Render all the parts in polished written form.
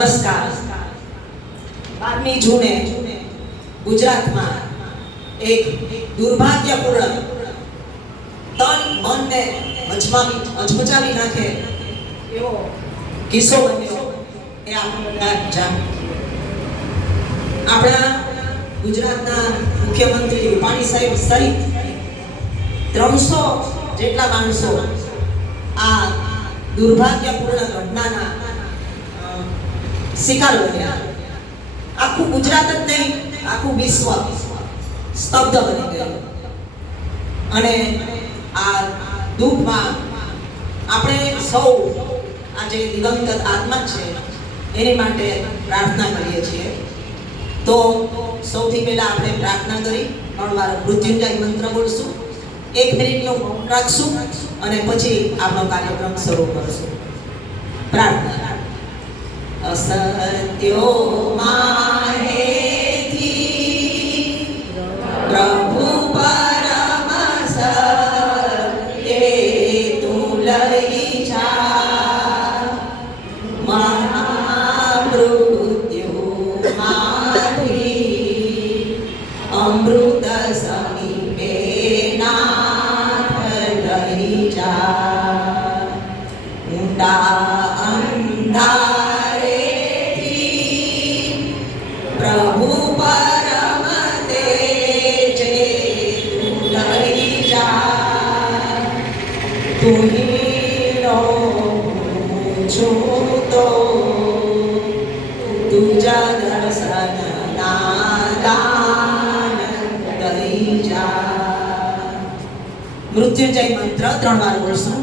નમસ્કાર. 12મી જૂને ગુજરાતમાં એક દુર્ભાગ્યપૂર્ણ તન મનને હચમચાવી નાખે એવો કિસ્સો બન્યો એ આપણે બધા જાણ્યું. આપણા ગુજરાતના મુખ્યમંત્રી રૂપાણી સાહેબ સહિત 300 જેટલા માણસો આ દુર્ભાગ્યપૂર્ણ ઘટનાના શિકાર બન્યા. આખું ગુજરાત જ નહીં, આખું વિશ્વ સ્તબ્ધ બની ગયું. અને આ દુઃખમાં આપણે સૌ આ જે દિવંગત આત્મા છે એની માટે પ્રાર્થના કરીએ છીએ. તો સૌથી પહેલા આપણે પ્રાર્થના કરી 3 વાર મૃત્યુંજય મંત્ર બોલશું, 1 મિનિટનો મૌન રાખશું અને પછી આપણો કાર્યક્રમ શરૂ કરશું. પ્રાર્થના. असत्यो माहेति प्रभु परम सत्ये तू लई जा महामृत्यु माधी अमृत समीपे नाथ लई जा ऊंडा अंधा प्रभु परम तेजे लई जा तुहिरो छूतो तुझा दर्शन नादान लई जा. મૃત્યુંજય મંત્ર 3 વાર બોલશું.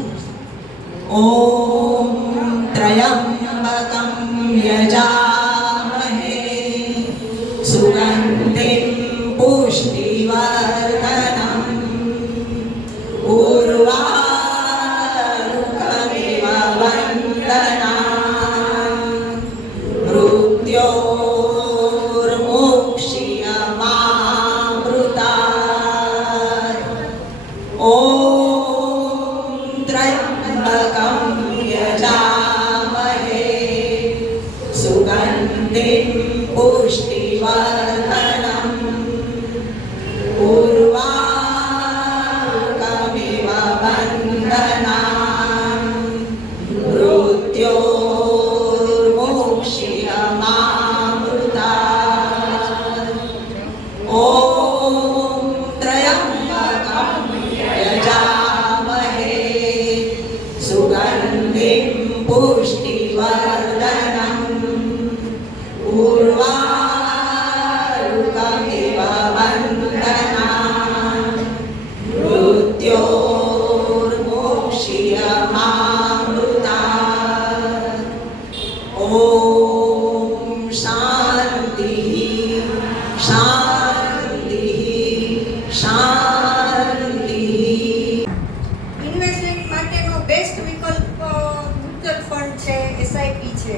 ઓમ ત્રયંબકમ યજામહે सुगन्धिं पुष्टिवर्धनम् उर्वारुकमिव वन्दनान् मृत्योर्मुक्ष्यमामृतात्. ॐ त्र्यम्बकं यजामहे सुगन्धिं पुष्टिवर्धनम् उर्वारुकमिव वन्दनान् मृत्योर्मुक्ष्यमामृतात्. ॐ त्र्यम्बकं यजामहे सुगन्धिं पुष्टिवर्धनम् उर्वारुकमिव वन्दनान् मृत्योर्मुक्ष्यमामृतात्. ॐ शान्तिः शान्तिः शान्तिः. ઇન્વેસ્ટમેન્ટ માટેનો બેસ્ટ વિકલ્પ મ્યુચ્યુઅલ ફંડ છે, એસઆઈપી છે,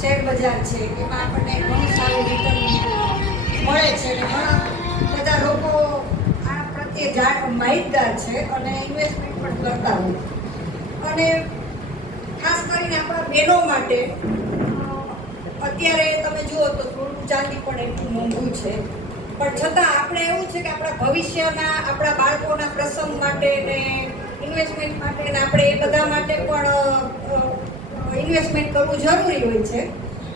શેર બજાર છે. એમાં આપણને ઘણું સારું રિટર્ન મળે છે અને ઘણા બધા લોકો આ પ્રત્યે માહિતગાર છે અને ઇન્વેસ્ટમેન્ટ પણ કરતા હોય. અને ખાસ કરીને આપણા બહેનો માટે અત્યારે તમે જુઓ તો થોડું ચાંદી પણ એટલું મોંઘું છે, પણ છતાં આપણે એવું છે કે આપણા ભવિષ્યના, આપણા બાળકોના પ્રસંગ માટે ને ઇન્વેસ્ટમેન્ટ માટે ને આપણે એ બધા માટે પણ ઇન્વેસ્ટમેન્ટ કરવું જરૂરી હોય છે.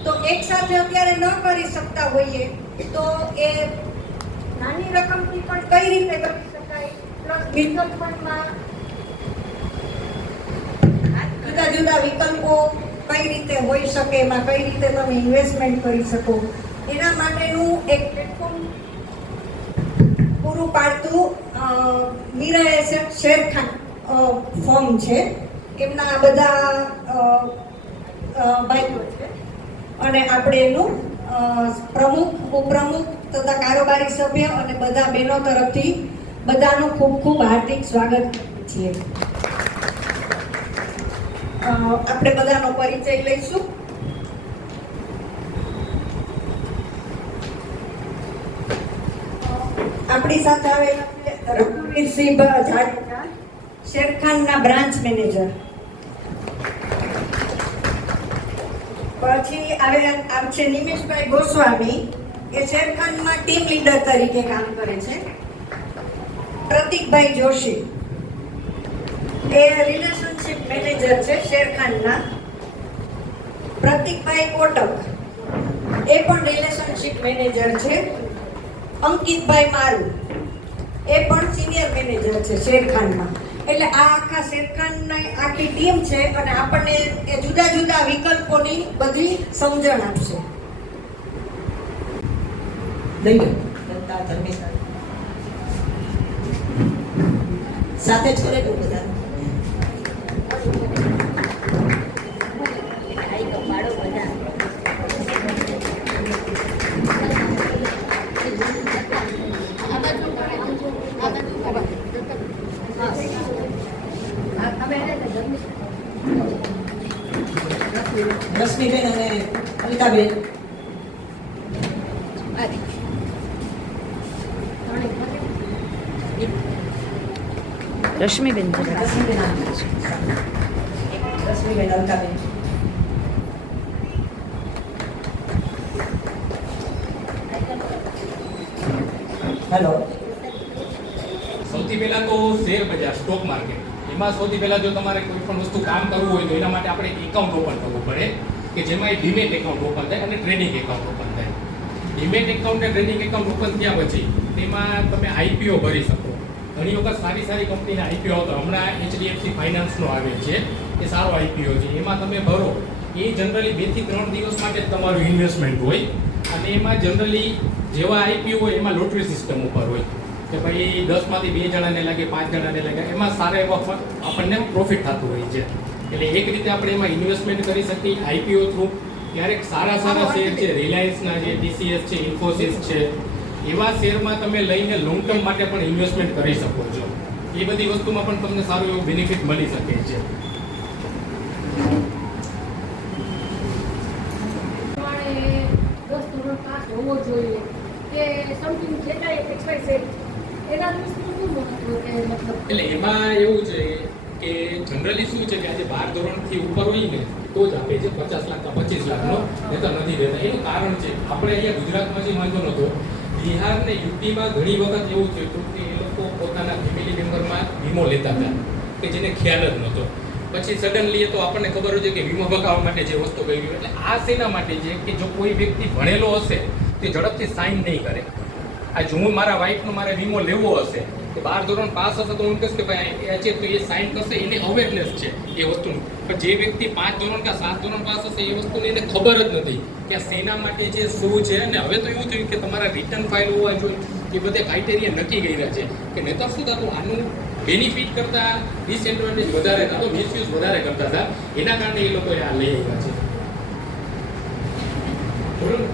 તો એક સાથે અત્યારે ન કરી શકતા હોઈએ તો એ નાની રકમથી પણ કઈ રીતે કરી શકાય, પ્લસ મ્યુચ્યુઅલ ફંડમાં જુદા જુદા વિકલ્પો કઈ રીતે હોઈ શકે, એમાં કઈ રીતે તમે ઇન્વેસ્ટમેન્ટ કરી શકો, એના માટેનું એક પ્લેટફોર્મ પૂરું પાડતું મીરા એસેટ શેરખાન ફોર્મ છે. એમના બધા ભાઈઓ છે અને આપણે એનું પ્રમુખ, ઉપપ્રમુખ તથા કારોબારી સભ્ય અને બધા બહેનો તરફથી બધાનું ખૂબ ખૂબ હાર્દિક સ્વાગત કરીએ છીએ. આપણે બધાનો પરિચય લઈશું. આપણી સાથે આવેલા છે રઘુવીરસિંહ જાડેજા, શેરખાનના બ્રાન્ચ મેનેજર. પછી આવે છે નિમેશભાઈ ગોસ્વામી, એ શેરખાનમાં ટીમ લીડર તરીકે કામ કરે છે. પ્રતિકભાઈ જોશી, એ રિલેશનશિપ મેનેજર છે શેરખાનના. પ્રતિકભાઈ કોટક, એ પણ રિલેશનશિપ મેનેજર છે. અંકિતભાઈ મારુ, એ પણ સિનિયર મેનેજર છે શેરખાનમાં. એટલે આ આખા શેરખાનની આખી ટીમ છે અને આપણને એ જુદા જુદા વિકલ્પોની બધી સમજણ આપશે. લઈ લો દત્તા ધર્મેશ સાથે જ કરે બધા. રશ્મિબેન અને અમિતાબેન. રશ્મિબેન રશ્મિબેન અમિતાબેન. હેલો. સૌથી પહેલા તો શેર બજાર સ્ટોક માર્કેટ, એમાં સૌથી પહેલા જો તમારે કોઈ પણ વસ્તુ કામ કરવું હોય તો એના માટે આપણે એકાઉન્ટ ઓપન કરવું પડે કે જેમાં ડીમેટ એકાઉન્ટ ઓપન થાય અને ટ્રેડિંગ એકાઉન્ટ ઓપન થાય. ડીમેટ એકાઉન્ટ અને ટ્રેડિંગ એકાઉન્ટ ઓપન થયા પછી તેમાં તમે આઈપીઓ ભરી શકો. ઘણી વખત સારી સારી કંપનીના આઈપીઓ આવતો, હમણાં એચડીએફસી ફાઇનાન્સનો આવે છે, એ સારો આઈપીઓ છે. એમાં તમે ભરો, એ જનરલી 2 થી 3 દિવસ માટે જ તમારું ઇન્વેસ્ટમેન્ટ હોય અને એમાં જનરલી જેવા આઈપીઓ હોય એમાં લોટરી સિસ્ટમ ઉપર હોય કે ભાઈ 10 માંથી 2 જણાને લાગે, 5 જણાને લાગે, એમાં સારા એવા આપણને પ્રોફિટ થતું હોય છે. એટલે એક રીતે આપણે એમાં ઇન્વેસ્ટમેન્ટ કરી શકીએ આઈપીઓ થ્રુ. ક્યારેક સારા સારા શેર છે, રિલાયન્સના છે, ટીસીએસ છે, ઇન્ફોસિસ છે, એવા શેરમાં તમે લઈને લોંગ ટર્મ માટે પણ ઇન્વેસ્ટમેન્ટ કરી શકો છો. એ બધી વસ્તુમાં પણ તમને સારું એવું બેનિફિટ મળી શકે છે. હોવો જોઈએ કે સમથિંગ કેટલાય એક્સપાયર છે એના દૃષ્ટિનું શું મહત્વ કે મતલબ એટલે એમાં એવું છે કે જનરલી શું છે કે આજે 12 ધોરણથી ઉપર હોય ને તો જ આપે છે 50 લાખ કે 25 લાખનો, નહીં તો નથી દેતા. એનું કારણ છે આપણે અહીંયા ગુજરાતમાં જે વાંધો નહોતો, બિહાર ને યુપીમાં ઘણી વખત એવું થયું હતું કે એ લોકો પોતાના ફેમિલી મેમ્બરમાં વીમો લેતા હતા કે જેને ખ્યાલ જ નહોતો. પછી સડનલી એ તો આપણને ખબર હોય છે કે વીમો બગાવવા માટે જે વસ્તુ કહી ગયું. એટલે આ શેના માટે છે કે જો કોઈ વ્યક્તિ ભણેલો હશે તે ઝડપથી સાઇન નહીં કરે. આ જો હું મારા વાઈફનો મારે વીમો લેવો હશે કે 12 ધોરણ પાસ હશે તો હું કહીશ કે ભાઈ એ છે તો એ સાઇન કરશે, એને અવેરનેસ છે એ વસ્તુનું. પણ જે વ્યક્તિ 5 ધોરણ કે 7 ધોરણ પાસ હશે એ વસ્તુની એને ખબર જ નથી કે આ શેના માટે છે, શું છે. અને હવે તો એવું થયું કે તમારા રિટર્ન ફાઇલ હોવા જોઈએ, એ બધે ક્રાઇટેરિયા નક્કી કર્યા છે કે નહીતર શું થતું, આનું બેનિફિટ કરતા ડિસએડવાન્ટેજ વધારે થતો, મિસયુઝ વધારે કરતા હતા. એના કારણે એ લોકોએ આ લઈ આવ્યા છે. બરોબર.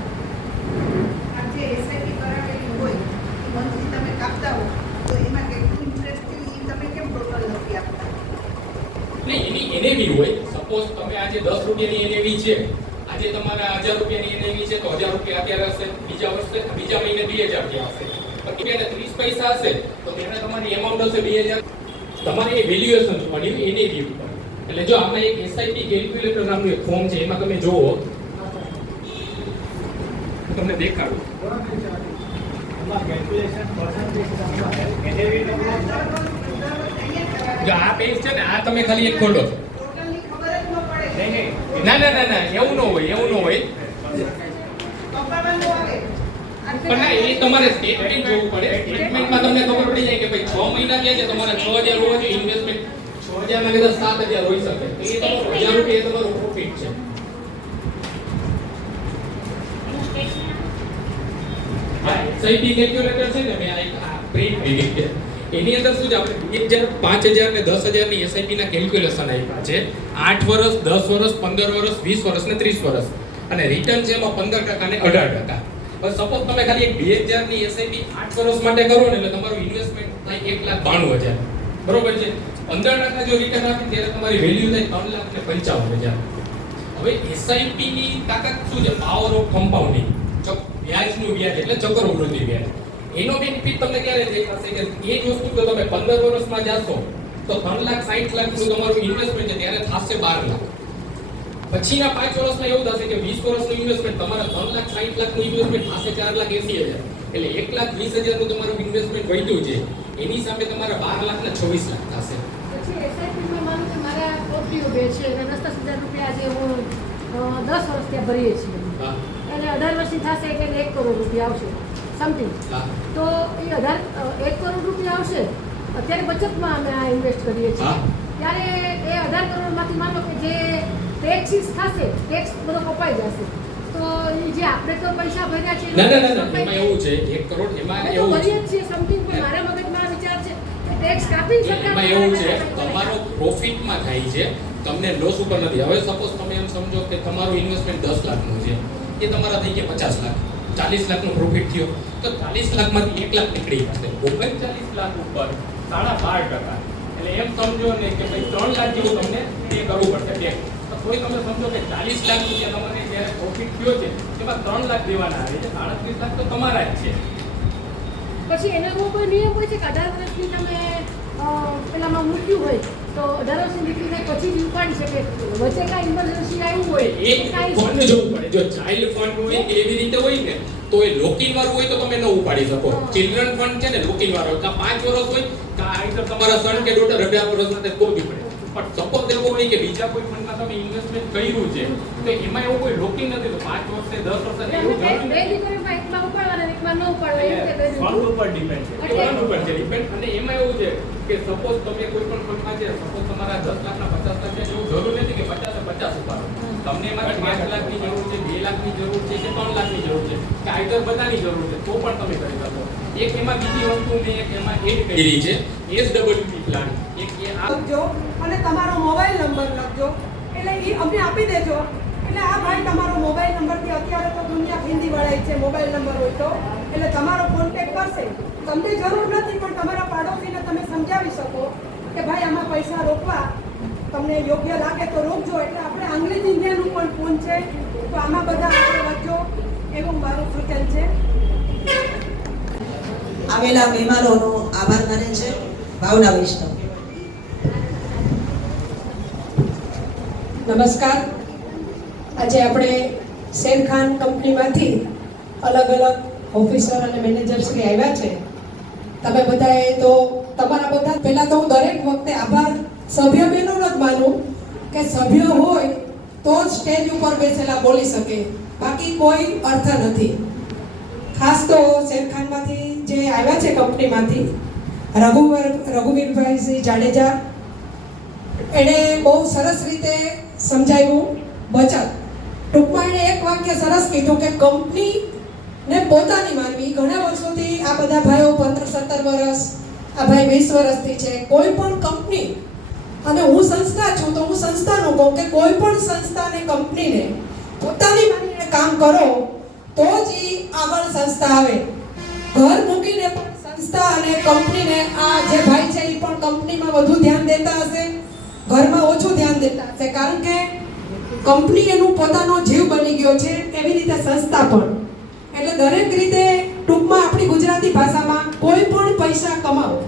જે એસઆઈપી કરાવેલી હોય એ મંથલી તમે કાપતા હો તો એમાં કેટલું ઇન્ટરેસ્ટ છે એ તમે કેમ ટોટલ નથી આપતા? નહીં, એની એનએવી હોય. સપોઝ તમે આજે 10 રૂપિયાની એનએવી છે, આજે તમારા 1000 રૂપિયાની એનએવી છે તો 1000 રૂપિયા અત્યારે હશે, બીજા વર્ષે બીજા મહિને 2000 રૂપિયા હશે. પણ એને 30 પૈસા હશે તો તેને તમારી એમાઉન્ટ હશે 2000. તમારે એ વેલ્યુએશન જોવાની એનએવી ઉપર. એટલે જો આપણે એક એસઆઈપી કેલ્ક્યુલેટર નામનું એક ફોર્મ છે, એમાં તમે જોવો, હું તમને દેખાડું. જો આ પેજ છે ને, આ તમે ખાલી એક ખોલો. ટોટલની ખબર જ ન પડે. ના ના ના ના, એવું ન હોય, એવું ન હોય. કપાવાનું આવે. પણ ના, એ તમારે સ્ટેટમેન્ટ જોવું પડે. સ્ટેટમેન્ટમાં તમને ખબર પડી જાય કે ભાઈ 6 મહિના થયા છે, તમારા 6000 હોવા જોઈએ ઇન્વેસ્ટમેન્ટ. 6000 ના કદાચ 7000 હોઈ શકે. તો એ તમારો 1000 રૂપિયા એ તમારો પ્રોફિટ છે. હા, એસઆઈપી કેલ્ક્યુલેટર છે ને, મેં આ એક પ્રિન્ટ લીધી છે. એની અંદર શું છે, આપણે 2000, 5000 ને 10000 ની એસઆઈપી ના કેલ્ક્યુલેશન આપ્યા છે. 8 વર્ષ, 10 વર્ષ, 15 વર્ષ, 20 વર્ષ ને 30 વર્ષ. અને રિટર્ન છે એમાં 15% ને 18%. હવે સપોઝ તમે ખાલી એક 2000 ની એસઆઈપી 8 વર્ષ માટે કરો ને, એટલે તમારું ઇન્વેસ્ટમેન્ટ થાય 1,92,000. બરોબર છે. 15% જો રિટર્ન આપે ત્યારે તમારી વેલ્યુ થાય 3,55,000. હવે એસઆઈપી ની તાકાત શું છે? Power of compounding. વ્યાજનું વ્યાજ એટલે ચક્રવૃદ્ધિ વ્યાજ. એનો બેનિફિટ તમને ક્યારે દેખાશે કે એ જ વસ્તુ જો તમે 15 વર્ષમાં જાશો તો 3,60,00,000 નું તમારું ઇન્વેસ્ટમેન્ટ છે ત્યારે થશે 12 લાખ. પછીના 5 વર્ષમાં એવું થશે કે 20 વર્ષનું ઇન્વેસ્ટમેન્ટ તમારા 3,60,00,000 લાખનું ઇન્વેસ્ટમેન્ટ થશે 4,80,000. એટલે 1,20,000 નું તમારું ઇન્વેસ્ટમેન્ટ વધ્યું છે, એની સામે તમારા 12,26,00,000 થશે. પછી એસઆઈપીમાં માનું કે મારા પોપટીઓ બે છે અને 10,000 રૂપિયા આજે હું 10 વર્ષ ત્યાં ભરીએ છીએ હા એટલે 18 વર્ષની થશે એટલે 1 કરોડ રૂપિયા આવશે સમથિંગ. હા તો એ 1 કરોડ રૂપિયા આવશે. અત્યારે બચતમાં અમે આ ઇન્વેસ્ટ કરીએ છીએ. હા. ત્યારે એ 18 કરોડમાંથી માનો કે જે ટેક્સીસ થશે, ટેક્સ બધો કપાઈ જશે. તો એ જે આપણે તો પૈસા ભર્યા છે ના એમાં એવું છે 1 કરોડ એમાં અમે તો એવું ભરીએ છે જ છીએ સમથિંગ, પણ મારા મગજમાં વિચાર છે કે ટેક્સ કાપી એમાં એવું છે તમારો પ્રોફિટમાં થાય છે, તમને લોસ ઉપર નથી. હવે સપોઝ તમે એમ સમજો કે તમારું ઇન્વેસ્ટમેન્ટ 10 લાખનું છે, એ તમારા થઈ ગયા 50 લાખ, 40 લાખનો પ્રોફિટ થયો, તો 40 લાખમાંથી 1 લાખ નીકળી જશે. 39 લાખ ઉપર 12.5%. એટલે એમ સમજો ને કે ભાઈ 3 લાખ જેવું તમને પે કરવું પડશે ટેક્સ. તો કોઈ તમે સમજો કે 40 લાખ રૂપિયા તમારે જ્યારે પ્રોફિટ થયો છે એમાં 3 લાખ દેવાના આવે છે, 37 લાખ તો તમારા જ છે. પછી એના કોઈ નિયમ હોય છે કે 18 વર્ષની તમે પેલામાં મૂક્યું હોય તો 18 વર્ષની દીકરી થાય પછી જ ઉપાડી શકે. વચ્ચે કાંઈ ઇમરજન્સી આવ્યું હોય એક ફંડ જોવું પડે. જો ચાઇલ્ડ ફંડ હોય કે એવી રીતે હોય ને તો એ લોકિન વાળું હોય તો તમે ન ઉપાડી શકો. ચિલ્ડ્રન ફંડ છે ને લોકિન વાળો, કાં 5 વર્ષ હોય કાં આઈધર તમારા સન કે ડોટર 18 વર્ષ માટે તો બી પડે. પણ સપોઝ એવું હોય કે બીજા કોઈ ફંડમાં તમે ઇન્વેસ્ટમેન્ટ કર્યું છે તો એમાં એવું કોઈ લોકિન નથી, તો 5 વર્ષે 10 વર્ષે એવું બે જરૂરી નથી. દીકરીઓમાં એકમાં ઉપાડવાના અને એકમાં ન ઉપાડવા એવી રીતે કરી ફંડ ઉપર ડિપેન્ડ છે. એ ફંડ ઉપર છે ડિપેન્ડ. અને એમાં એવું છે કે સપોઝ તમે કોઈ પણ ફંડમાં છે, સપોઝ તમારા 10 લાખના 50 લાખ છે, એવું જરૂર નથી કે 50 એ 50 ઉપાડો. તમને એમાંથી 5 લાખની જરૂર છે, 2 લાખની જરૂર છે કે 3 લાખની જરૂર છે કે આઈધર બધાની જરૂર છે તો પણ તમે કરી શકો. એક એમાં બીજી વસ્તુ મેં એક એમાં એડ કરી છે SWP પ્લાન. એક એ આ લખજો અને તમારો મોબાઈલ નંબર લખજો, એટલે એ અમને આપી દેજો. એટલે આ ભાઈ તમારો મોબાઈલ નંબરથી, અત્યારે તો દુનિયા હિન્દી વળાય છે મોબાઈલ નંબર હોય તો, એટલે તમારો કોન્ટેક્ટ કરશે. તમને જરૂર નથી પણ તમારા પાડોશીને તમે સમજાવી શકો કે ભાઈ આમાં પૈસા રોકવા તમને યોગ્ય લાગે તો રોકજો. એટલે આપણે અંગ્રેજી ઇન્ડિયાનું પણ ફોન છે, તો આમાં બધા આગળ વધજો એવું મારું સૂચન છે. આવેલા મહેમાનોનો આભાર માને છે ભાવના વૈષ્ણવ. નમસ્કાર. આજે આપણે શેરખાન કંપનીમાંથી અલગ અલગ ઓફિસર અને મેનેજર શ્રી આવ્યા છે. તમે બધાએ તો તમારા બધા પહેલાં તો હું દરેક વખતે આભાર સભ્ય બહેનોનો જ માનું કે સભ્ય હોય તો જ સ્ટેજ ઉપર બેસેલા બોલી શકે, બાકી કોઈ અર્થ નથી. ખાસ તો શેરખાનમાંથી જે આવ્યા છે કંપનીમાંથી રઘુવીરભાઈ જાડેજા, એણે બહુ સરસ રીતે સમજાવ્યું બચત. ટૂંકમાં એણે એક વાક્ય સરસ કીધું કે કંપનીને પોતાની માનવી. ઘણા વર્ષોથી આ બધા ભાઈઓ 15-17 વર્ષ, આ ભાઈ 20 વર્ષથી છે. કોઈ પણ કંપની, અને હું સંસ્થા છું તો હું સંસ્થાનું કહું કે કોઈ પણ સંસ્થાને કંપનીને પોતાની માનીને કામ કરો તો જ એ આગળ સંસ્થા આવે. ઘર મૂકીને પણ સંસ્થા અને કંપનીને, આ જે ભાઈ છે એ પણ કંપનીમાં વધુ ધ્યાન દેતા હશે, ઘરમાં ઓછું ધ્યાન દેતા હશે, કારણ કે કંપની એનું પોતાનો જીવ બની ગયો છે, એવી રીતે સંસ્થા પણ. એટલે દરેક રીતે ટૂંકમાં આપણી ગુજરાતી ભાષામાં કોઈ પણ પૈસા કમાવો,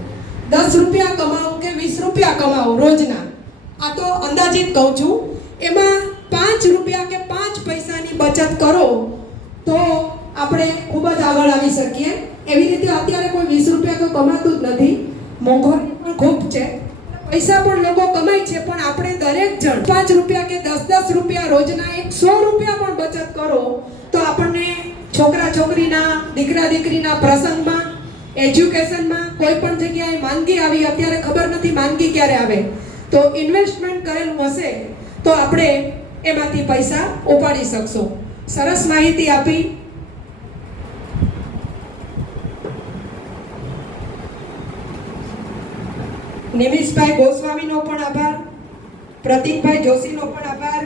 10 રૂપિયા કમાવો કે 20 રૂપિયા કમાવો રોજના, આ તો અંદાજિત કહું છું, એમાં 5 રૂપિયા કે 5 પૈસાની બચત કરો તો આપણે ખૂબ જ આગળ આવી શકીએ. એવી રીતે અત્યારે કોઈ 20 રૂપિયા તો કમાતું જ નથી, મોંઘવારી પણ ખૂબ છે, પૈસા પણ લોકો કમાય છે, પણ આપણે દરેક જણ 5 રૂપિયા કે 10 રૂપિયા રોજના 100 રૂપિયા પણ બચત કરો તો આપણને છોકરા છોકરીના, દીકરા દીકરીના પ્રસંગમાં, એજ્યુકેશનમાં, કોઈ પણ જગ્યાએ માંદગી આવી, અત્યારે ખબર નથી માંદગી ક્યારે આવે, તો ઇન્વેસ્ટમેન્ટ કરેલું હશે તો આપણે એમાંથી પૈસા ઉપાડી શકશું. સરસ માહિતી આપી. નિમિષભાઈ ગોસ્વામીનો પણ આભાર, પ્રતિકભાઈ જોશીનો પણ આભાર,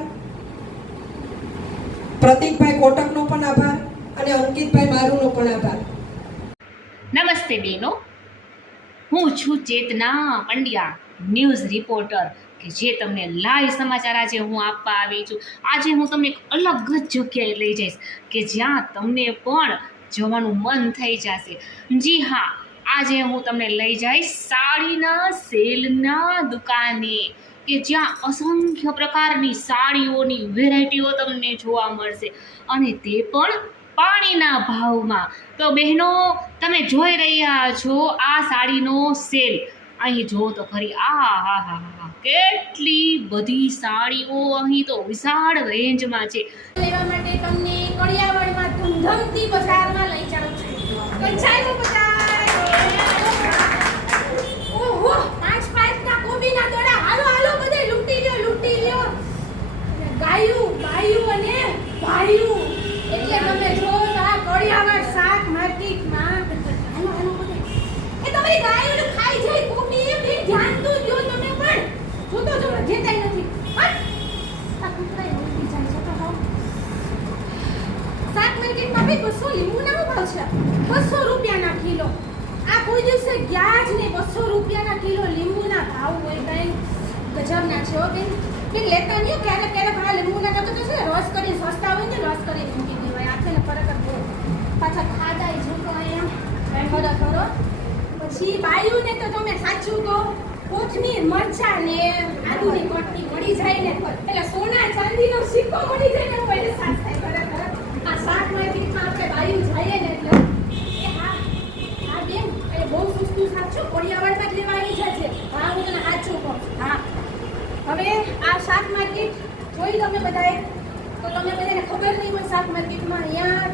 પ્રતિકભાઈ કોટકનો પણ આભાર અને અંકિતભાઈ મારુનો પણ આભાર. નમસ્તે બહેનો, હું છું ચેતના પંડ્યા, ન્યૂઝ રિપોર્ટર, કે જે તમને લાઈવ સમાચાર આજે હું આપવા આવી છું. આજે હું તમને એક અલગ જ જગ્યાએ લઈ જઈશ કે જ્યાં તમને પણ જવાનું મન થઈ જશે. જી હા, આજે હું તમને લઈ જઈશ સાડીના સેલના દુકાને. કે જ્યાં અસંખ્ય પ્રકારની સાડીઓની વેરાયટીઓ તમને જોવા મળશે અને તે પણ પાણીના ભાવમાં. તો બહેનો, તમે જોઈ રહ્યા છો આ સાડીનો સેલ. અહીં જુઓ તો ખરી, આ કેટલી બધી સાડીઓ અહીં તો વિશાળ રેન્જમાં છે. લેવા માટે તમને કડિયાવડમાં ધૂમધમતી બજારમાં લઈ જાઉં છું. કંચાઈનું બજાર. ઓહો, 5 કોબીના દોડા. હાલો હાલો બધે લૂંટી લ્યો. ગાયું અને ભાયું. એટલે તમે જો આ કડિયાવડ શાક માર્કેટમાં હાલો બધે. એ તમારી ગાયોને ખાઈ જાય કોબી એ બી ધ્યાન તો જો તમે પણ. જોતો જેતાય નથી. આ કુતરાય ઓળખી જાય છે તો હાવ. શાક માર્કેટમાં ભાઈ 200 લીંબુના ભાવ છે. 200 રૂપિયાના કિલો. આ કોઈ દિવસે ગયા જ નહીં. 200 રૂપિયાના કિલો લીંબુના ભાવ હોય કઈ ગજબના છે. ઓકે કે લેતા નહીં ક્યારેક આ લીંબુના તો છે રસ કરી સસ્તા હોય ને રસ કરી મૂકી દેવાય. આ છે ને ફરક જ બહુ. પાછા ખાડાય જોતો અહીંયા ખરો. પછી બાયુને તો તમે સાચું કહો, કોથમીર મરચા ને આદુની કટકી મળી જાય ને એટલે સોના ચાંદીનો સિક્કો મળી જાય ને પછી સાથ થાય ખરેખર. આ શાક માર્કેટમાં આપણે બાયુ જઈએ ને એટલે હા બેન એ બહુ સસ્તું સાચું કડિયાવડમાં જ લેવા આવી જાય છે. હા હું તને સાચું કહું. હા હવે આ શાક માર્કેટ જોઈ તમે બધાએ તો તમને બધાને ખબર નહીં હોય શાક માર્કેટમાં અહીંયા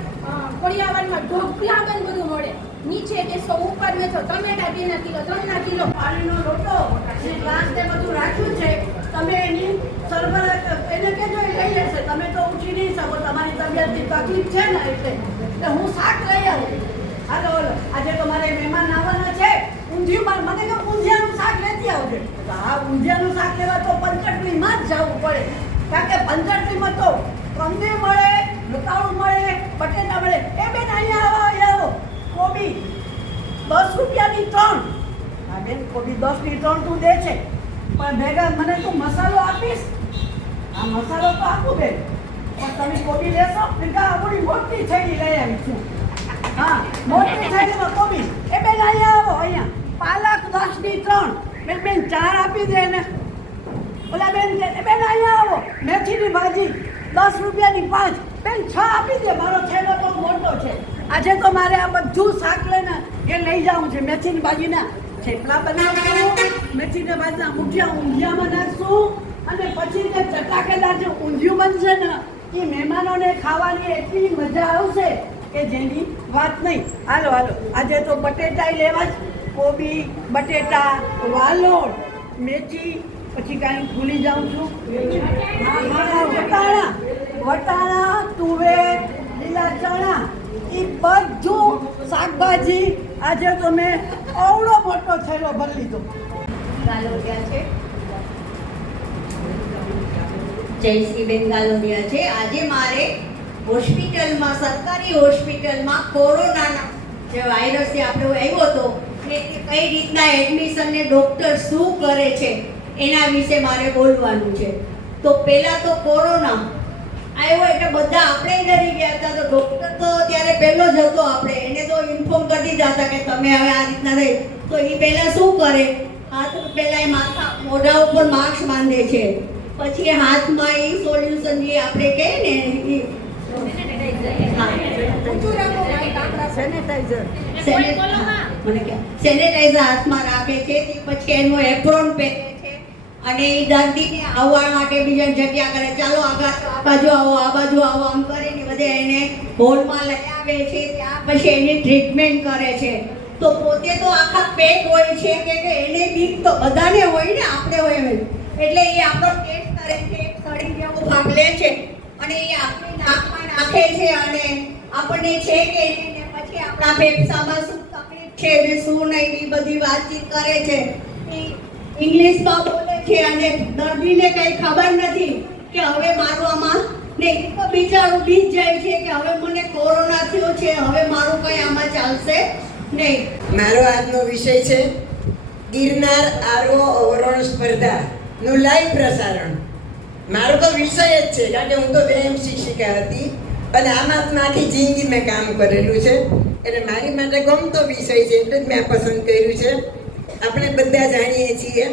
કડિયાવડમાં ઢોકળા બધું મળે. નીચે 200 ઉપર મેં તો ટમેટા 2 કિલો 3 કિલો પાણીનો લોટો અને ગ્લાસ ને બધું રાખ્યું છે. તમે એની સરભરા એને કહેજો એ લઈ લેશે. તમે તો ઉઠી નહીં શકો, તમારી તબિયતની તકલીફ છે ને એટલે હું શાક લઈ આવું. હાલો આજે તો મારે મહેમાન આવવાના છે. ઊંધિયું મને કહે ઊંધિયાનું શાક લેતી આવજે. હા ઊંધિયાનું શાક લેવા તો પંચકડીમાં જ જવું પડે. કારણ કે પંચકડીમાં તો કંદી મળે, રતાળું મળે, બટેટા મળે. એ બેન અહીંયા આવો. કોબી 10 રૂપિયાની 3. હા બેન કોબી 10ની 3 તું દે છે પણ ભેગા મને તું મસાલો આપીશ. આ મસાલો તો આપું બેન પણ તમે કોબી લેશો ભેગા આપણી મોટી થેલી લઈ આવી છું. હા મોટી થેલીમાં કોબી. એ બેન અહીંયા આવો. અહીંયા પાલક 10ની 3. બેન 4 આપી દે ને. ઓલા બેન બેન અહીંયા આવો. મેથીની ભાજી 10 રૂપિયાની 5. બેન 6 આપી દે. મારો થેલો તો મોટો છે. આજે તો મારે આ બધું શાક લઈને એ લઈ જવું છે. મેથીની ભાજીના થેપલા બનાવશું, મેથીની ભાજીના મુઠિયા ઊંધિયામાં નાખશું અને પછી જે ચટાકેદાર જે ઊંધિયું બનશે ને એ મહેમાનોને ખાવાની એટલી મજા આવશે કે જેની વાત નહીં. હાલો આજે તો બટેટા લેવા જ. કોબી, બટેટા, વાલોળ, મેથી, પછી કાંઈ ભૂલી જાઉં છું. વટાણા, તુવેર, લીલા ચણા એ બધું શાકભાજી આજે તો મેં અવળો મોટો થયેલો ભરી લીધો. ગાલોડિયા છે. જયશ્રીબેન ગાલોડિયા છે. આજે મારે હોસ્પિટલમાં સરકારી હોસ્પિટલમાં કોરોનાના જે વાયરસ આપણે આવ્યો હતો એ કઈ રીતના એડમિશન ને ડૉક્ટર શું કરે છે એના વિશે મારે બોલવાનું છે. તો પહેલાં તો કોરોના આવ્યો એટલે બધા આપણે ડરી ગયા હતા. તો ડૉક્ટર તો ત્યારે પહેલો જ હતો. આપણે એને તો ઇન્ફોર્મ કરી દીધા હતા કે તમે હવે આ રીતના રહી. તો એ પહેલાં શું કરે, હાથ પહેલાં એ મોઢા ઉપર માસ્ક બાંધે છે. પછી હાથમાં એ સોલ્યુશન જે આપણે કહીએ ને સેનેટાઈઝર હાથમાં રાખે છે. પછી એનું એપ્રોન પહેરે છે અને એ દર્દીને આવવા માટે બીજા જગ્યા કરે. ચાલો આ બાજુ આવો, આ બાજુ આવો, આમ કરીને બધે એને હોલમાં લઈ આવે છે. ત્યાં પછી એની ટ્રીટમેન્ટ કરે છે. તો પોતે તો આખા પેક હોય છે કે એને બીક તો બધાને હોય ને, આપણે હોય એટલે એ આપણો ટેસ્ટ કરે છે. એક સળી જેવો ભાગ લે છે અને એ આપણી નાકમાં નાખે છે અને આપણને છે કે પછી આપણા ફેફસામાં શું તકલીફ છે ને શું નહીં એ બધી વાતચીત કરે છે. ઇંગ્લિશમાં બોલે છે અને દર્દીને કંઈ ખબર નથી કે હવે મારું આમાં નહીં તો બિચારું બીજ જાય છે કે હવે મને કોરોના થયો છે, હવે મારું કંઈ આમાં ચાલશે નહીં. મારો આજનો વિષય છે ગિરનાર આરોહ અવરોહણ સ્પર્ધાનું લાઈવ પ્રસારણ. મારો તો વિષય જ છે કારણ કે હું તો વ્યાયામ શિક્ષિકા હતી અને આમાં આખી જિંદગી મેં કામ કરેલું છે એટલે મારી માટે ગમતો વિષય છે એટલે જ મેં પસંદ કર્યું છે. આપણે બધા જાણીએ છીએ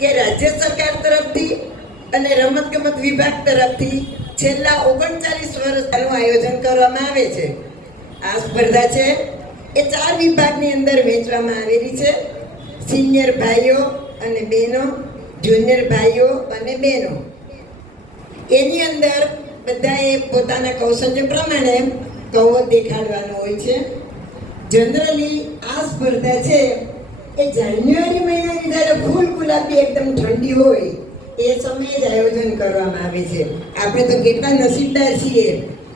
કે રાજ્ય સરકાર તરફથી અને રમતગમત વિભાગ તરફથી છેલ્લા 39 વર્ષ આનું આયોજન કરવામાં આવે છે. આ સ્પર્ધા છે એ 4 વિભાગની અંદર વહેંચવામાં આવેલી છે. સિનિયર ભાઈઓ અને બહેનો, જુનિયર ભાઈઓ અને બહેનો. એની અંદર બધાએ પોતાના કૌશલ્ય પ્રમાણે કૌવત દેખાડવાનો હોય છે. જનરલી આ સ્પર્ધા છે એ જાન્યુઆરી મહિનાની જ્યારે ફૂલ ગુલાબી એકદમ ઠંડી હોય એ સમયે જ આયોજન કરવામાં આવે છે. આપણે તો કેટલા નસીબદાર છીએ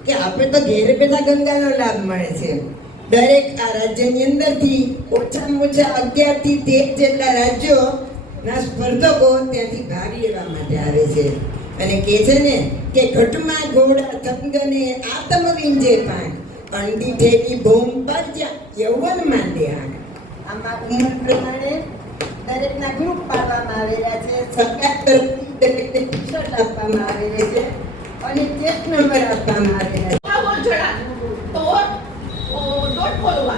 કે આપણે તો ઘેર બેઠા ગંગાનો લાભ મળે છે. દરેક આ રાજ્યની અંદરથી ઓછામાં ઓછા 11 થી 13 જેટલા રાજ્યોના સ્પર્ધકો ત્યાંથી ભાગ લેવા માટે આવે છે. અને કહે છે ને કે ઘટમાં ઘોડા થંગને આતમ વિંજે પાન અંડી ઠેકી ભૂમ પર જ્યાં યૌવન માંડે આંખ. આમાં ઉંમર પ્રમાણે દરેકના ગ્રુપ પાડવામાં આવેલા છે. સરકાર તરફથી દરેકને ટી-શર્ટ આપવામાં આવેલી છે અને ટેસ્ટ નંબર આપવામાં આવેલા છે. बोल चढ़ा तो डॉट खोलवा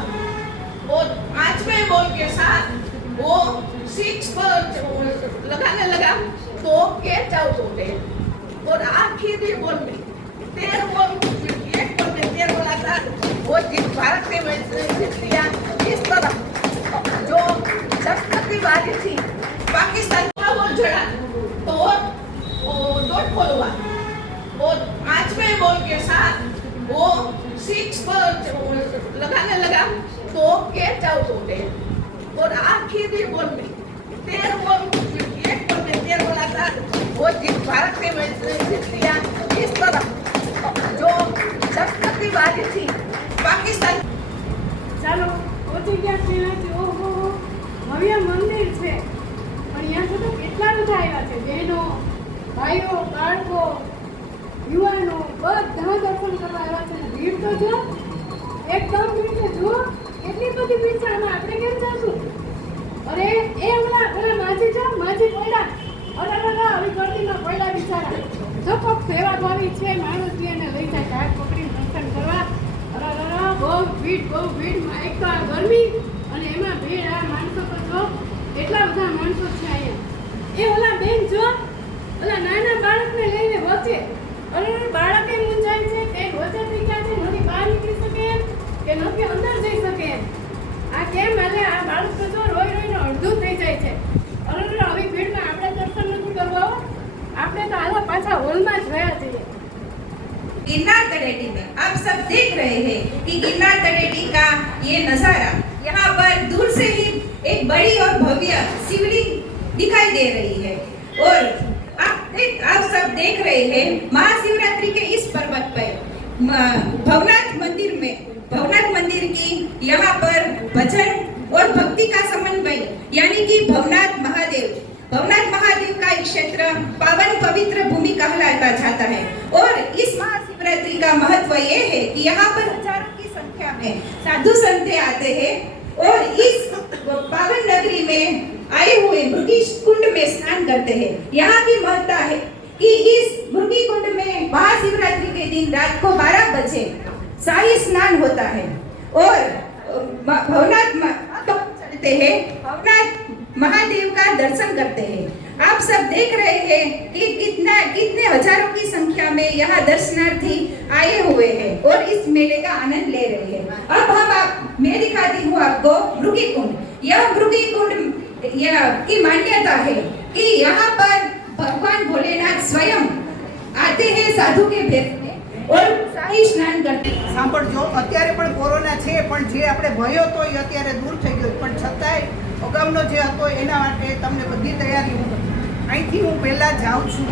और 5वें बॉल के साथ वो 6 पर लगाने लगा तो कैच आउट होते हैं. और आखिरी बॉल में 13 बॉल एक बॉल में 13 बॉल आता वो भारत ने मैच जीत लिया. इस तरह जो 10 की बारी थी पाकिस्तान का बॉल चढ़ा तो डॉट खोलवा और 5वें बॉल के साथ वो 6 पर लगाने लगा तो कैच आउट होते हैं. और आखिरी बॉल में 13 बॉल एक बॉल में 13 बॉल आता वो भारत ने मैच जीत लिया. इस तरह जो 10 की बारी थी पाकिस्तान. ચાલો પહોંચી ગયા છે અહીંયાથી. ઓહો ભવ્ય મંદિર છે પણ અહીંયા તો કેટલા બધા આવ્યા છે. બહેનો, ભાઈઓ, બાળકો, યુવાનો બધા દર્શન કરવા આવ્યા છે. ભીડ તો જો એકદમ ભીડ છે. જુઓ એટલી બધી ભીડ છે. આમાં આપણે કેમ જશું? અરે એ ઓલા માજી જો માજી પડ્યા. અરે આવી ગરદીમાં પડ્યા બિચારા. જો કોક સેવાભાવી છે માણસ એને લઈ જાય હાથ પકડીને દર્શન કરવા. અરે બહુ ભીડ માં એક તો આ ગરમી અને એમાં ભીડ. આ માણસો તો જો એટલા બધા માણસો છે અહીંયા. એ ઓલા બેન જો ઓલા નાના બાળકને લઈને વચ્ચે. અરે બાળકે મૂંઝાય છે તે વચ્ચે થઈ ગયા છે. નથી બહાર નીકળી શકે એમ કે નથી અંદર જઈ શકે એમ. આ કેમ હાલે? આ બાળક તો જો રોઈને અડધું થઈ જાય છે. અરે આવી ભીડમાં આપણે દર્શન નથી કરવા. આપણે તો હાલો પાછા હોલમાં જ રહ્યા છીએ. गिरनार तलेटी में आप सब देख रहे हैं कि गिरनार तलेटी का ये नजारा. यहाँ पर दूर से ही एक बड़ी और भव्य शिवलिंग दिखाई दे रही है. और आप सब देख रहे हैं महाशिवरात्रि के इस पर्वत पर भवनाथ मंदिर की यहाँ पर भजन और भक्ति का समन्वय यानी कि भवनाथ महादेव का एक क्षेत्र पावन पवित्र भूमि कहलाता जाता है. और इस महाशिवरात्रि का महत्व ये है कि यहाँ पर हजारों की संख्या में साधु संत आते हैं और इस पावन नगरी में आए हुए मृगी कुंड में स्नान करते हैं. यहाँ की महत्ता है कि इस मृगी कुंड में महाशिवरात्रि के दिन रात को 12 बजे शाही स्नान होता है और भवनाथ चलते हैं, भवनाथ महादेव का दर्शन करते हैं. आप सब देख रहे हैं कि कितने हजारों की संख्या में यहाँ दर्शनार्थी आए हुए हैं और इस मेले का आनंद ले रहे हैं. अब मैं दिखाती हूँ आपको मृगी कुंड. यह मृगी कुंड की मान्यता है कि यहाँ पर भगवान भोलेनाथ स्वयं आते हैं साधु के भेष में और शाही स्नान करते हैं. સાંભળજો, અત્યારે પણ કોરોના છે પણ જે આપણે ભયો હતો એ અત્યારે દૂર થઈ ગયો. પણ છતાંય અગાઉનો જે હતો એના માટે તમને બધી તૈયારી અહીંથી હું પહેલાં જાઉં છું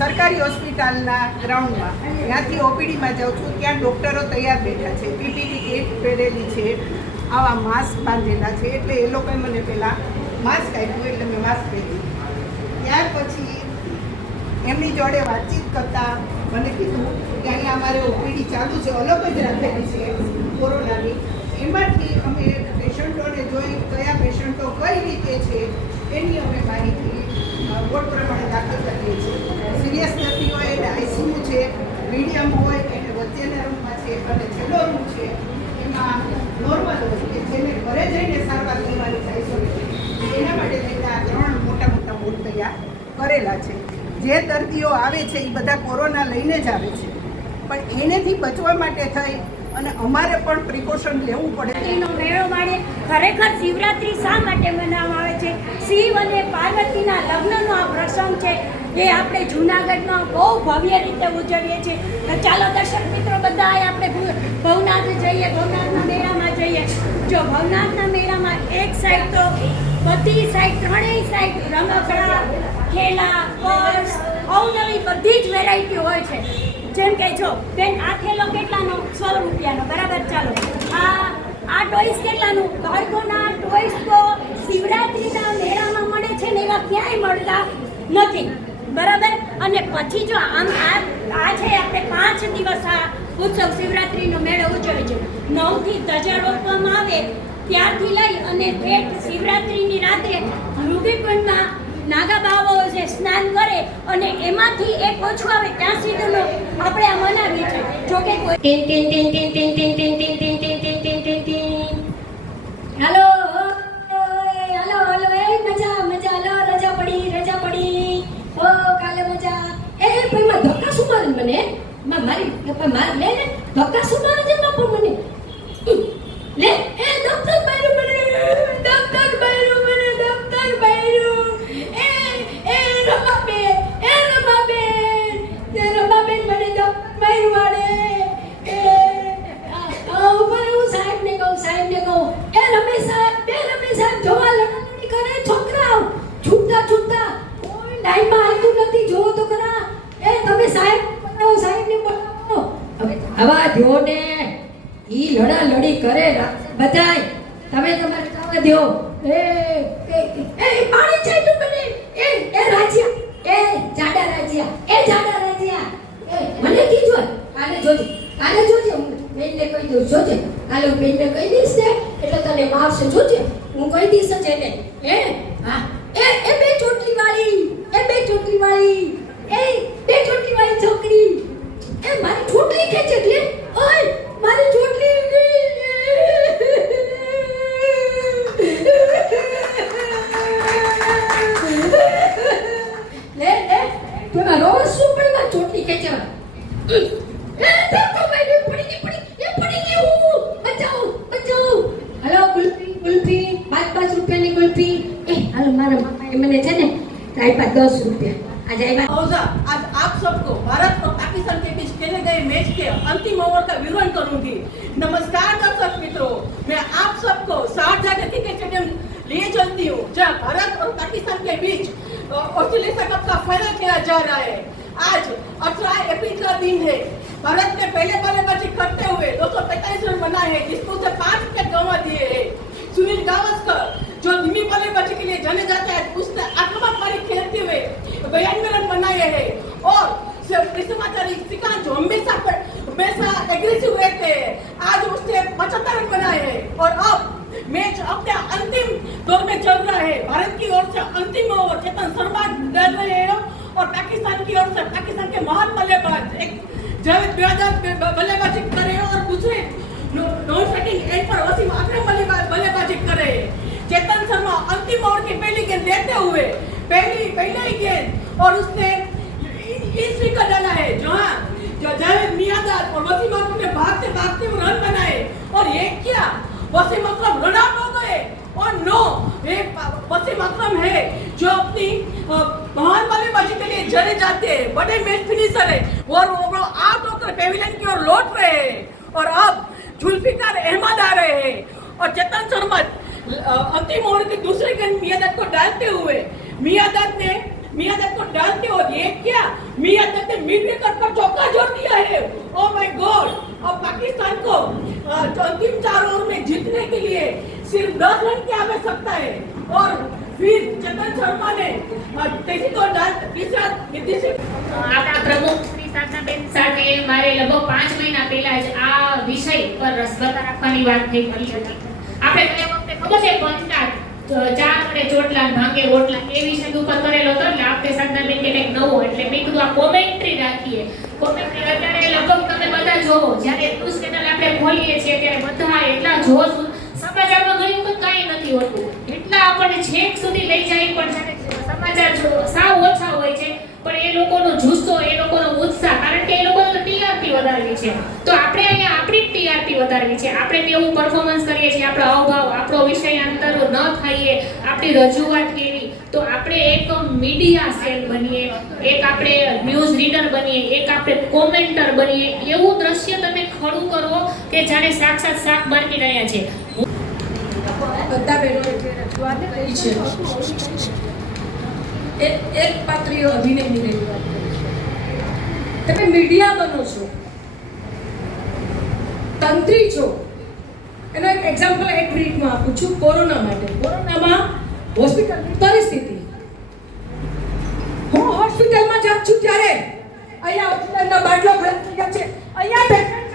સરકારી હોસ્પિટલના ગ્રાઉન્ડમાં. ત્યાંથી ઓપીડીમાં જાઉં છું. ત્યાં ડૉક્ટરો તૈયાર બેઠા છે. પીપીટી કિટ પહેરેલી છે, આવા માસ્ક બાંધેલા છે. એટલે એ લોકોએ મને પહેલાં માસ્ક આપ્યું એટલે મેં માસ્ક પહેર્યું. ત્યાર પછી એમની જોડે વાતચીત કરતાં મને કીધું કે અહીંયા અમારે ઓપીડી ચાલુ છે, અલગ જ રાખેલી છે કોરોનાની. એમાંથી અમે પેશન્ટોને જોઈ કયા પેશન્ટો કઈ રીતે છે એની અમે માહિતી વોર્ડ પ્રમાણે દાખલ કરીએ છીએ. સિરિયસ નથી હોય એને આઈસીયુ છે, મીડિયમ હોય એને વચ્ચેના રૂમમાં છે અને છેલ્લો રૂમ છે એમાં નોર્મલ હોય કે જેને ઘરે જઈને સારવાર લેવાની થાય છે. એના માટે થઈને આ 3 મોટા કરેલા છે. જે દર્દીઓ આવે છે એ બધા કોરોના લઈને જ આવે છે, પણ એનેથી બચવા માટે થઈ અને અમારે પણ પ્રિકોશન લેવું પડે. શિવરાત્રીનો મેળો માણે. ખરેખર શિવરાત્રી શા માટે મનાવવામાં આવે છે? શિવ અને પાર્વતીના લગ્નનો આ પ્રસંગ છે, એ આપણે જૂનાગઢમાં બહુ ભવ્ય રીતે ઉજવીએ છીએ. ચાલો દર્શક મિત્રો બધા આપણે ભવનાથ જઈએ, ભવનાથના મેળામાં જઈએ. જો ભવનાથના મેળામાં એક સાઈડ તો બધી સાઈડ, ત્રણેય સાઈડ રમકડા, ખેલા, પર્સ, અવનવી બધી જ વેરાયટી હોય છે. જેમ કે જો બેન, આ થેલો કેટલાનો? 100 રૂપિયાનો, બરાબર. ચાલો, આ ટોયસ કેટલાનું? બાળકોના ટોયસ તો શિવરાત્રીના મેળામાં મળે છે ને એવા ક્યાંય મળતા નથી, બરાબર. અને પછી જો આમ આ છે આપણે 5 દિવસ આ ઉત્સવ શિવરાત્રીનો મેળો ઉજવે છે. 9 થી ધજા રોપવામાં આવે ત્યારથી લઈ અને ઠેઠ શિવરાત્રીની રાત્રે રૂબીકુંડમાં નાગા બાવાઓ જે સ્નાન કરે અને એમાંથી એક ઓછું આવે ત્યાં સુધીનો આપણે આ મનાવીએ છીએ. જો કે હેલો હેલો હેલો, એ મજા મજા, લો રજા પડી, ઓ કાલે મજા. એ ભાઈ માં ધક્કા શું મારે મને? મારી માર લે ને ધક્કા શું મારે છે બાપુ મને? લે એ ડોક્ટર બાયરો મને, ડોક્ટર બાયરો મને, ડોક્ટર બાયરો. એ રમાબેન મને ડોક્ટર બાયરો વાળે. હું સાહેબને કહું, એ રમેશ સાહેબ જોવા લડાલડી કરે છોકરાઓ, છૂટતા કોઈ લાઈનમાં આવતું નથી, જોવો તો ખરા. એ તમે સાહેબને બોલાવો. હવે આવા જો ને, ઈ લડાલડી કરે બધાય, તમે તમારે જવા દો. એ પાણી ચાલ્યું મને. એ રાજ્યા, એ જાડા રાજ્યા, મને કીધું કાલે જોજે, હું બેનને કહી દઉં, જોજે કાલે હું બેનને કહી દઈશ ને એટલે તને મારશે, જોજે હું કહી દઈશ જ એને. હા, એ બે ચોટલી વાળી છોકરી, એ મારી ચોટલી ખેંચે એટલે, ઓય મારી ચોટલી. લે પેલા રોજ શું પણ મારી ચોટલી ખેંચવા. હેલો કુલ્ફી 5 રૂપિયાની કુલ્ફી. હાલો મારા મામાએ મને છે ને આપ્યા 10 રૂપિયા. आज आप सबको भारत और पाकिस्तान के बीच खेले गए मैच के अंतिम ओवर का विवरण करूंगी. नमस्कार दर्शक मित्रों, मैं आप सबको शारजाह क्रिकेट स्टेडियम लिए चलती हूँ, जहाँ भारत और पाकिस्तान के बीच ऑस्ट्रेलिया कप का फाइनल खेला जा रहा है. आज 18 अप्रैल का दिन है. भारत ने पहले बल्लेबाजी करते हुए 245 रन बनाए हैं, जिसको उसे 5 विकेट गंवा दिए हैं. सुनील गावस्कर जो धीमी बल्लेबाजी के लिए जाने जाते हैं, उसने आक्रमणकारी खेलते हुए 92 रन बनाए हैं. और श्रीमाचारी श्रीकांत जो हमेशा एग्रेसिव रहते हैं, आज उसने 75 रन बनाए हैं. और अब मैच अपने अंतिम दौर में चल रहा है. भारत की ओर से अंतिम ओवर चेतन शर्मा डाल रहे हैं और पाकिस्तान की ओर से पाकिस्तान के महान बल्लेबाज एक जावेद बेहद बल्लेबाजी कर रहे हैं और दूसरे नॉन स्ट्राइकिंग एंड पर वसीम अकरम बल्लेबाजी कर रहे हैं. चेतन शर्मा अंतिम ओवर की पहली गेंद लेते हुए पहले ही गेंद और उसने इस विकेट डाला है, जहां जावेद मियांदाद और वसीम अकरम ने भागते हुए रन बनाए. और ये क्या, वसीम अकरम रन आउट हो गए. और नो, ये वसीम अकरम है जो अपनी महान बल्लेबाजी के लिए जाने जाते हैं, बड़े मैच फिनिशर है. और वो आउट होकर पेविलियन की ओर लौट रहे हैं. और अब जुल्फिकार अहमद आ रहे हैं और चेतन शर्मा अंतिम ओवर की दूसरी गेंद मियांदाद को डालते हुए ये क्या, मियांदाद ने मिड विकेट पर चौका जोड़ दिया है. Oh my God. अब पाकिस्तान को अंतिम 4 ओवर में जीतने के लिए सिर्फ 10 रन की आवश्यकता है. और फिर चेतन शर्मा ने तेजी को डाल આપણા પ્રમુખ શ્રી સાધનાબેન સાથે મારે લગભગ 5 મહિના પહેલા જ આ વિષય પર રસબતા રાખવાની વાત થઈ હતી. આપણે ગયા વખતે ખબર છે પંચાયત ચાર વડે ચોટલા ભાંગે ઓટલા એ વિષય ઉપર કરેલો હતો, એટલે આપણે સાધનાબેન કે કંઈક નવો, એટલે મેં કીધું આ કોમેન્ટ્રી રાખીએ. કોમેન્ટ્રી અત્યારે લગભગ તમે બધા જોવો, જ્યારે ન્યૂઝ ચેનલ આપણે ખોલીએ છીએ ત્યારે બધા એટલા જોશ સમય સમાચારમાં ઘણી વખત કાંઈ નથી હોતું, એટલા આપણને છેક સુધી લઈ જાય પણ સમાચાર સાવ ઓછા હોય છે, પણ એ લોકોનો જુસ્સો, એ લોકોનો ઉત્સાહ, કારણ કે એ લોકોને ટીઆરપી વધારવી છે, તો આપણે અહીંયા આપણી ટીઆરપી વધારવી છે. આપણે કેવું પરફોર્મન્સ કરીએ છીએ, આપણો હાવભાવ, આપણો વિષયાંતર ન થઈએ, આપણી રજૂઆત કેવી, તો આપણે એક મીડિયા સેલ બનીએ, એક આપણે ન્યૂઝ રીડર બનીએ, એક આપણે કોમેન્ટર બનીએ, એવું દ્રશ્ય તમે ખડું કરો કે જાણે સાક્ષાત શાક માર્કેટ અહીંયા છે. બધા બહેનોએ જે રજૂઆત કરી છે એક પાત્રીય અભિનયની રજૂઆત કરી છે. તમે મીડિયા બનો છો, તંત્રી છો. એનો એક એક્ઝામ્પલ એક મિનિટમાં આપું છું. કોરોના માટે, કોરોનામાં હોસ્પિટલની પરિસ્થિતિ, હું હોસ્પિટલમાં જાઉં છું ત્યારે અહીંયા ઓક્સિજનનો બાટલો ખરાબ થઈ ગયો છે, અહીંયા પેશન્ટ